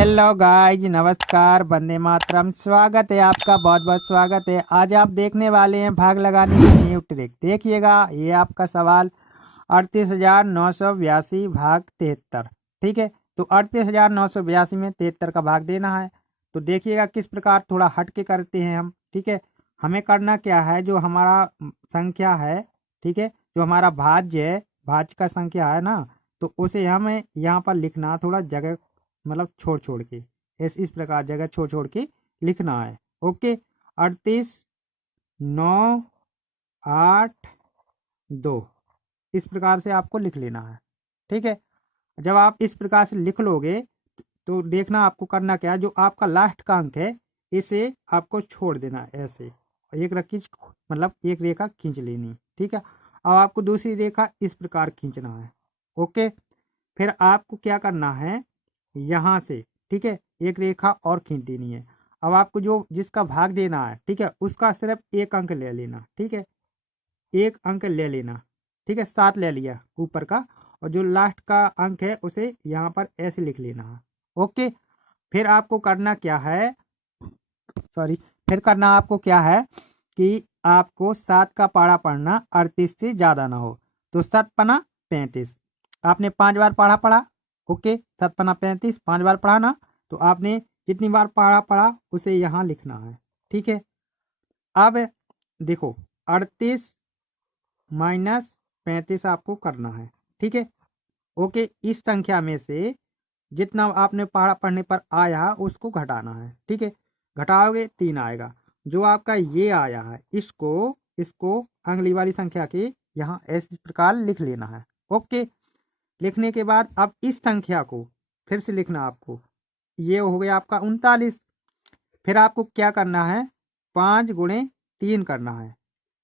Hello guys, नमस्कार, वंदे मातरम। स्वागत है आपका, बहुत बहुत स्वागत है। आज आप देखने वाले हैं भाग लगाने की न्यू ट्रिक। देखिएगा, ये आपका सवाल 38,982 भाग 73। ठीक है, तो 38,982 में 73 का भाग देना है। तो देखिएगा किस प्रकार थोड़ा हट के करते हैं हम। ठीक है, हमें करना क्या है, जो हमारा संख्या है, ठीक है, जो हमारा भाज्य है, भाज्य का संख्या है ना, तो उसे हमें यहाँ पर लिखना, थोड़ा जगह मतलब छोड़ छोड़ के, इस प्रकार जगह छोड़ छोड़ के लिखना है। ओके, 38,982 इस प्रकार से आपको लिख लेना है। ठीक है, जब आप इस प्रकार से लिख लोगे तो देखना आपको करना क्या है, जो आपका लास्ट का अंक है इसे आपको छोड़ देना है ऐसे, एक रखी मतलब एक रेखा खींच लेनी। ठीक है, अब आपको दूसरी रेखा इस प्रकार खींचना है। ओके, फिर आपको क्या करना है, यहाँ से, ठीक है, एक रेखा और खींच देनी है। अब आपको जो जिसका भाग देना है, ठीक है, उसका सिर्फ एक अंक ले लेना। ठीक है, एक अंक ले लेना। ठीक है, 7 ले लिया ऊपर का, और जो लास्ट का अंक है उसे यहाँ पर ऐसे लिख लेना है। ओके, फिर आपको करना क्या है, सॉरी, फिर करना आपको क्या है कि आपको 7 का पारा पढ़ना 38 से ज़्यादा ना हो। तो 7 पना 35, आपने 5 बार पढ़ा। ओके, 7 पना 35 5 बार पढ़ा ना, तो आपने जितनी बार पढ़ा उसे यहाँ लिखना है। ठीक है, अब देखो 38 माइनस 35 आपको करना है। ठीक है, ओके, इस संख्या में से जितना आपने पढ़ने पर आया उसको घटाना है। ठीक है, घटाओगे 3 आएगा। जो आपका ये आया है इसको इसको अगली वाली संख्या के यहाँ इस प्रकार लिख लेना है। ओके, लिखने के बाद अब इस संख्या को फिर से लिखना आपको, ये हो गया आपका 39। फिर आपको क्या करना है, 5 गुणे 3 करना है,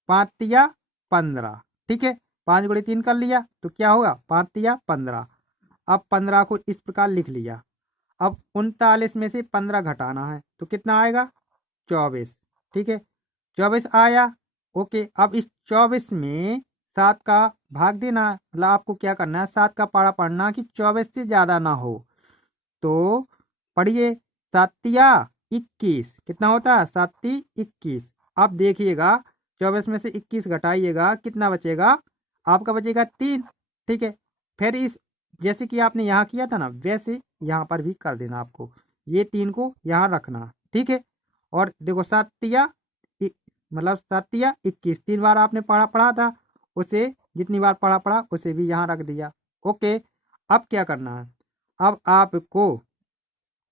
5 तिया 15। ठीक है, 5 गुणे 3 कर लिया तो क्या होगा, 5 तिया 15। अब 15 को इस प्रकार लिख लिया। अब 39 में से 15 घटाना है तो कितना आएगा, 24। ठीक है, 24 आया। ओके, अब इस 24 में 7 का भाग देना, मतलब आपको क्या करना है, 7 का पारा पढ़ना कि 24 से ज़्यादा ना हो। तो पढ़िए, 7 21 कितना होता है, 7 21। अब देखिएगा 24 में से 21 घटाइएगा, कितना बचेगा, आपका बचेगा 3। ठीक है, फिर इस जैसे कि आपने यहाँ किया था ना, वैसे यहाँ पर भी कर देना आपको, ये 3 को यहाँ रखना। ठीक है, और देखो 7 3 बार आपने पढ़ा था, उसे जितनी बार पढ़ा उसे भी यहाँ रख दिया। ओके, अब क्या करना है, अब आपको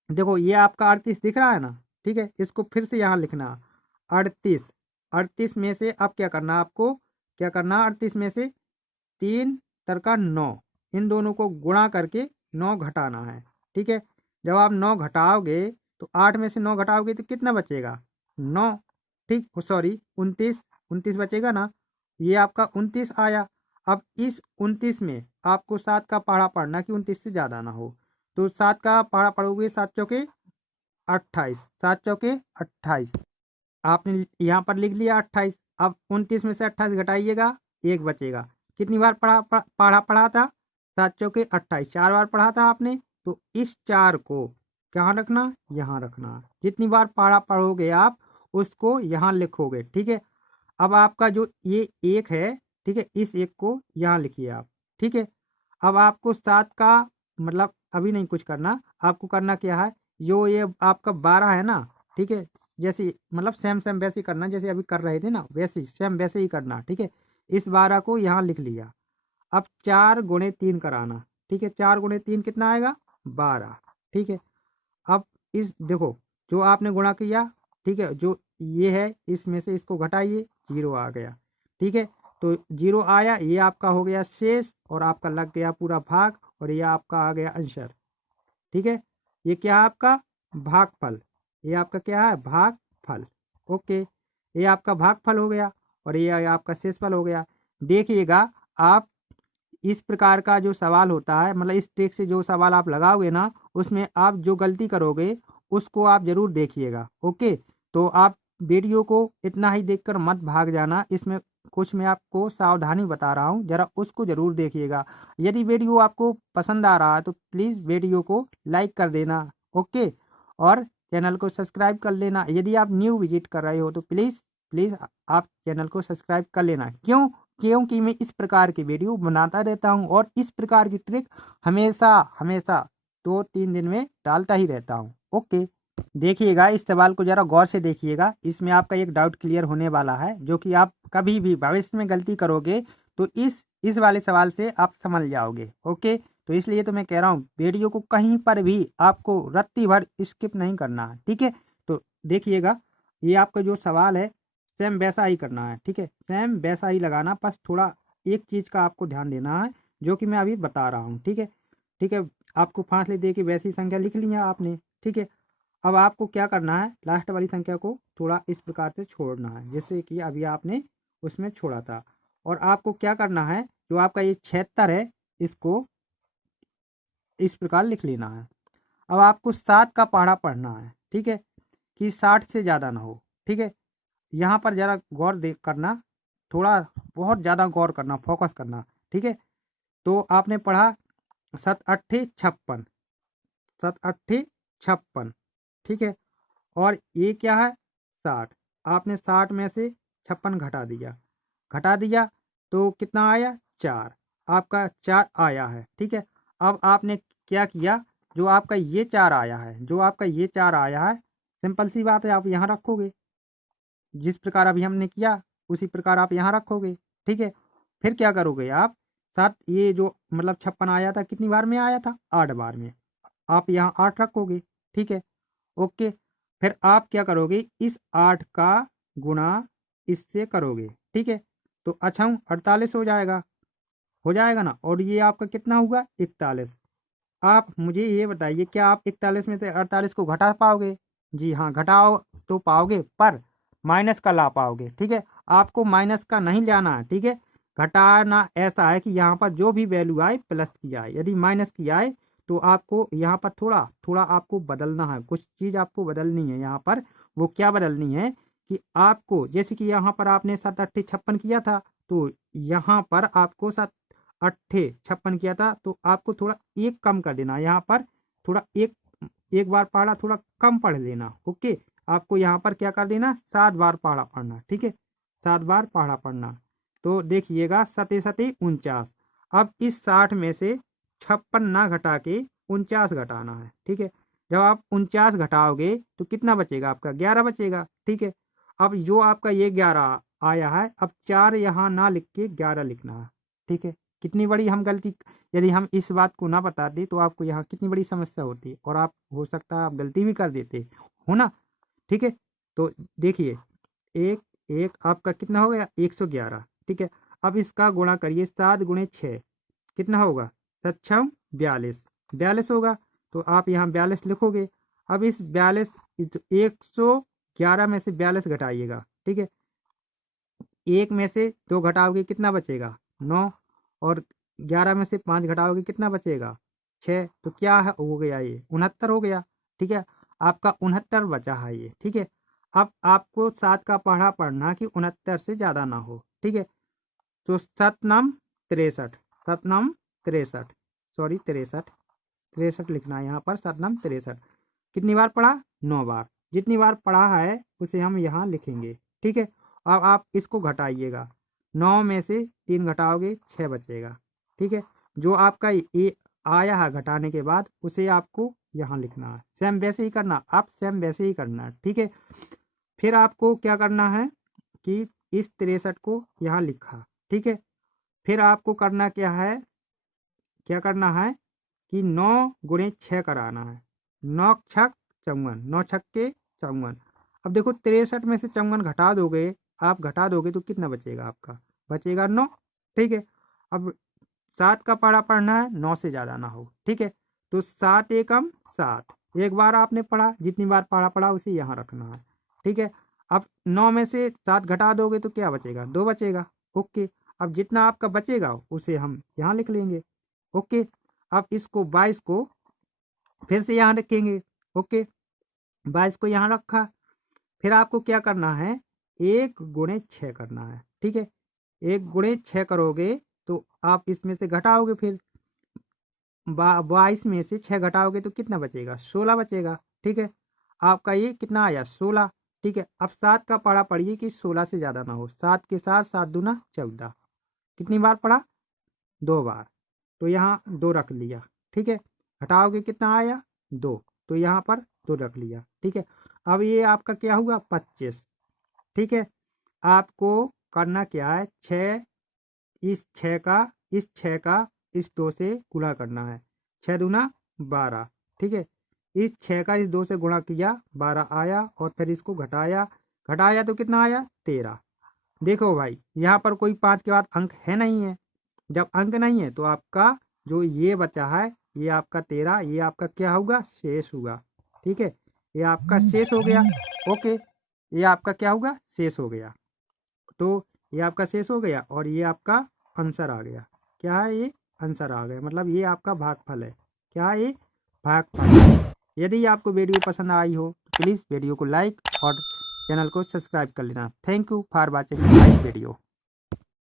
देखो ये आपका 38 दिख रहा है ना, ठीक है, इसको फिर से यहाँ लिखना 38। 38 में से अब क्या करना, आपको क्या करना, 38 में से 3 तरका 9, इन दोनों को गुणा करके 9 घटाना है। ठीक है, जब आप 9 घटाओगे तो 8 में से 9 घटाओगे तो कितना बचेगा, 9। ठीक, सॉरी 29, 29 बचेगा ना, ये आपका 29 आया। अब इस 29 में आपको 7 का पहाड़ा पढ़ना कि 29 से ज़्यादा ना हो। तो 7 का पहाड़ा पढ़ोगे, 7 चौके 28, 7 चौके 28, आपने यहाँ पर लिख लिया 28। अब 29 में से 28 घटाइएगा, एक बचेगा। कितनी बार पढ़ा था, 7 चौके 28, 4 बार पढ़ा था आपने, तो इस 4 को कहाँ रखना, यहाँ रखना। जितनी बार पढ़ोगे आप उसको यहाँ लिखोगे। ठीक है, अब आपका जो ये 1 है, ठीक है, इस 1 को यहाँ लिखिए आप। ठीक है, अब आपको 7 का मतलब अभी नहीं कुछ करना, आपको करना क्या है, जो ये आपका 12 है ना, ठीक है, जैसे मतलब सेम सेम वैसे ही करना, जैसे अभी कर रहे थे ना, वैसे ही सेम वैसे ही करना। ठीक है, इस 12 को यहाँ लिख लिया। अब 4 गुणे 3 कराना। ठीक है, 4 गुणे 3 कितना आएगा, 12। ठीक है, अब इस देखो जो आपने गुणा किया, ठीक है, जो ये है इसमें से इसको घटाइए, 0 आ गया। ठीक है, तो 0 आया, ये आपका हो गया शेष, और आपका लग गया पूरा भाग, और ये आपका आ गया आंसर। ठीक है, ये क्या है आपका भागफल, ये आपका क्या है, भागफल। ओके, ये आपका भागफल हो गया, और ये आपका शेषफल हो गया। देखिएगा आप इस प्रकार का जो सवाल होता है, मतलब इस ट्रिक से जो सवाल आप लगाओगे ना, उसमें आप जो गलती करोगे उसको आप जरूर देखिएगा। ओके, तो आप वीडियो को इतना ही देखकर मत भाग जाना, इसमें कुछ मैं आपको सावधानी बता रहा हूँ, जरा उसको जरूर देखिएगा। यदि वीडियो आपको पसंद आ रहा है तो प्लीज़ वीडियो को लाइक कर देना। ओके। और चैनल को सब्सक्राइब कर लेना। यदि आप न्यू विजिट कर रहे हो तो प्लीज़ प्लीज़ आप चैनल को सब्सक्राइब कर लेना। क्योंकि मैं इस प्रकार की वीडियो बनाता रहता हूँ और इस प्रकार की ट्रिक हमेशा हमेशा 2-3 दिन में डालता ही रहता हूँ। ओके, देखिएगा इस सवाल को ज़रा गौर से देखिएगा। इसमें आपका एक डाउट क्लियर होने वाला है, जो कि आप कभी भी भविष्य में गलती करोगे तो इस वाले सवाल से आप समझ जाओगे। ओके, तो इसलिए तो मैं कह रहा हूँ वीडियो को कहीं पर भी आपको रत्ती भर स्किप नहीं करना है। ठीक है, तो देखिएगा ये आपका जो सवाल है सेम वैसा ही करना है। ठीक है, सेम वैसा ही लगाना, बस थोड़ा एक चीज़ का आपको ध्यान देना है जो कि मैं अभी बता रहा हूँ। ठीक है, ठीक है, आपको फासले दे के वैसी संख्या लिख ली है आपने। ठीक है, अब आपको क्या करना है, लास्ट वाली संख्या को थोड़ा इस प्रकार से छोड़ना है जैसे कि अभी आपने उसमें छोड़ा था। और आपको क्या करना है, जो आपका ये 76 है इसको इस प्रकार लिख लेना है। अब आपको 7 का पहाड़ा पढ़ना है। ठीक है, कि 60 से ज़्यादा ना हो। ठीक है, यहाँ पर ज़रा गौर देख करना, थोड़ा बहुत ज़्यादा गौर करना, फोकस करना। ठीक है, तो आपने पढ़ा 7 अट्ठे 56, 7 अट्ठे 56। ठीक है, और ये क्या है 60। आपने 60 में से 56 घटा दिया तो कितना आया 4। आपका 4 आया है। ठीक है, अब आपने क्या किया, जो आपका ये 4 आया है, जो आपका ये 4 आया है, सिंपल सी बात है आप यहाँ रखोगे। जिस प्रकार अभी हमने किया उसी प्रकार आप यहाँ रखोगे। ठीक है, फिर क्या करोगे आप, 7 ये जो मतलब 56 आया था कितनी बार में आया था, 8 बार में। आप यहाँ 8 रखोगे। ठीक है, ओके। फिर आप क्या करोगे, इस 8 का गुणा इससे करोगे। ठीक है, तो अच्छा 48 हो जाएगा ना। और ये आपका कितना हुआ 41। आप मुझे ये बताइए, क्या आप 41 में से 48 को घटा पाओगे? जी हाँ, घटाओ तो पाओगे, पर माइनस का ला पाओगे। ठीक है, आपको माइनस का नहीं लाना है। ठीक है, घटाना ऐसा है कि यहाँ पर जो भी वैल्यू आए प्लस की आए, यदि माइनस की आए तो आपको यहाँ पर थोड़ा थोड़ा आपको बदलना है। कुछ चीज़ आपको बदलनी है यहाँ पर। वो क्या बदलनी है कि आपको, जैसे कि यहाँ पर आपने 7 अट्ठे 56 किया था, तो यहाँ पर आपको 7 अट्ठे 56 किया था, तो आपको थोड़ा एक कम कर देना। यहाँ पर थोड़ा एक बार पढ़ा थोड़ा कम पढ़ लेना। ओके, आपको यहाँ पर क्या कर देना, 7 बार पढ़ा पढ़ना। ठीक है, 7 बार पढ़ा पढ़ना। तो देखिएगा 7 7 49। अब इस 60 में से 56 ना घटा के 49 घटाना है। ठीक है, जब आप 49 घटाओगे तो कितना बचेगा, आपका 11 बचेगा। ठीक है, अब जो आपका ये 11 आया है, अब 4 यहाँ ना लिख के 11 लिखना है। ठीक है, कितनी बड़ी हम गलती, यदि हम इस बात को ना बताते तो आपको यहाँ कितनी बड़ी समस्या होती, और आप हो सकता है आप गलती भी कर देते हो ना। ठीक है, तो देखिए एक एक आपका कितना हो गया 111। ठीक है, अब इसका गुणा करिए, 7 गुणे 6 कितना होगा, 7 42, 42 होगा। तो आप यहाँ 42 लिखोगे। अब इस 42 111 में से 42 घटाइएगा। ठीक है, एक में से 2 घटाओगे कितना बचेगा 9, और 11 में से 5 घटाओगे कितना बचेगा 6। तो क्या है हो गया, ये 69 हो गया। ठीक है, आपका 69 बचा है ये। ठीक है, अब आपको 7 का पढ़ा पढ़ना कि 69 से ज़्यादा ना हो। ठीक है, तो 7 63, 7 63, सॉरी 63 लिखना है यहाँ पर, 7 63 कितनी बार पढ़ा, 9 बार। जितनी बार पढ़ा है उसे हम यहाँ लिखेंगे। ठीक है, अब आप इसको घटाइएगा, 9 में से 3 घटाओगे 6 बचेगा। ठीक है, जो आपका ये आया है घटाने के बाद उसे आपको यहाँ लिखना है। सेम वैसे ही करना, आप सेम वैसे ही करना है। ठीक है, फिर आपको क्या करना है कि इस 63 को यहाँ लिखा। ठीक है, फिर आपको करना क्या करना है कि 9 गुणे 6 कराना है। 9 छक 54, 9 छक्के 54। अब देखो 63 में से 54 घटा दोगे, आप घटा दोगे तो कितना बचेगा, आपका बचेगा 9। ठीक है, अब 7 का पढ़ा पढ़ना है, 9 से ज़्यादा ना हो। ठीक है, तो 7 एकम 7, एक बार आपने पढ़ा, जितनी बार पढ़ा उसे यहाँ रखना है। ठीक है, अब 9 में से 7 घटा दोगे तो क्या बचेगा, 2 बचेगा। ओके, अब जितना आपका बचेगा उसे हम यहाँ लिख लेंगे। ओके, अब इसको 22 को फिर से यहाँ रखेंगे। ओके, 22 को यहाँ रखा। फिर आपको क्या करना है, 1 गुणे 6 करना है। ठीक है, 1 गुणे 6 करोगे तो आप इसमें से घटाओगे, फिर 22 में से 6 घटाओगे तो कितना बचेगा? 16 बचेगा। ठीक है, आपका ये कितना आया? 16। ठीक है, अब 7 का पढ़ा पढ़िए कि 16 से ज़्यादा ना हो। 7 के साथ 7 दूना 14। कितनी बार पढ़ा? 2 बार। तो यहाँ 2 रख लिया। ठीक है, घटाओगे कितना आया? 2। तो यहाँ पर 2 रख लिया। ठीक है, अब ये आपका क्या हुआ? 25। ठीक है, आपको करना क्या है? 6 इस 6 का इस 2 से गुणा करना है। 6 दूना 12। ठीक है, इस 6 का इस 2 से गुणा किया, 12 आया, और फिर इसको घटाया तो कितना आया? 13। देखो भाई, यहाँ पर कोई 5 के बाद अंक है नहीं है। जब अंक नहीं है तो आपका जो ये बचा है, ये आपका 13, ये आपका क्या होगा? शेष होगा। ठीक है, ये आपका शेष हो गया। ओके, ये आपका क्या होगा? शेष हो गया। तो ये आपका शेष हो गया और ये आपका आंसर आ गया। क्या है? ये आंसर आ गया, मतलब ये आपका भागफल है। क्या है? ये भागफल है। यदि आपको वीडियो पसंद आई हो तो प्लीज़ वीडियो को लाइक और चैनल को सब्सक्राइब कर लेना। Thank you for watching my video.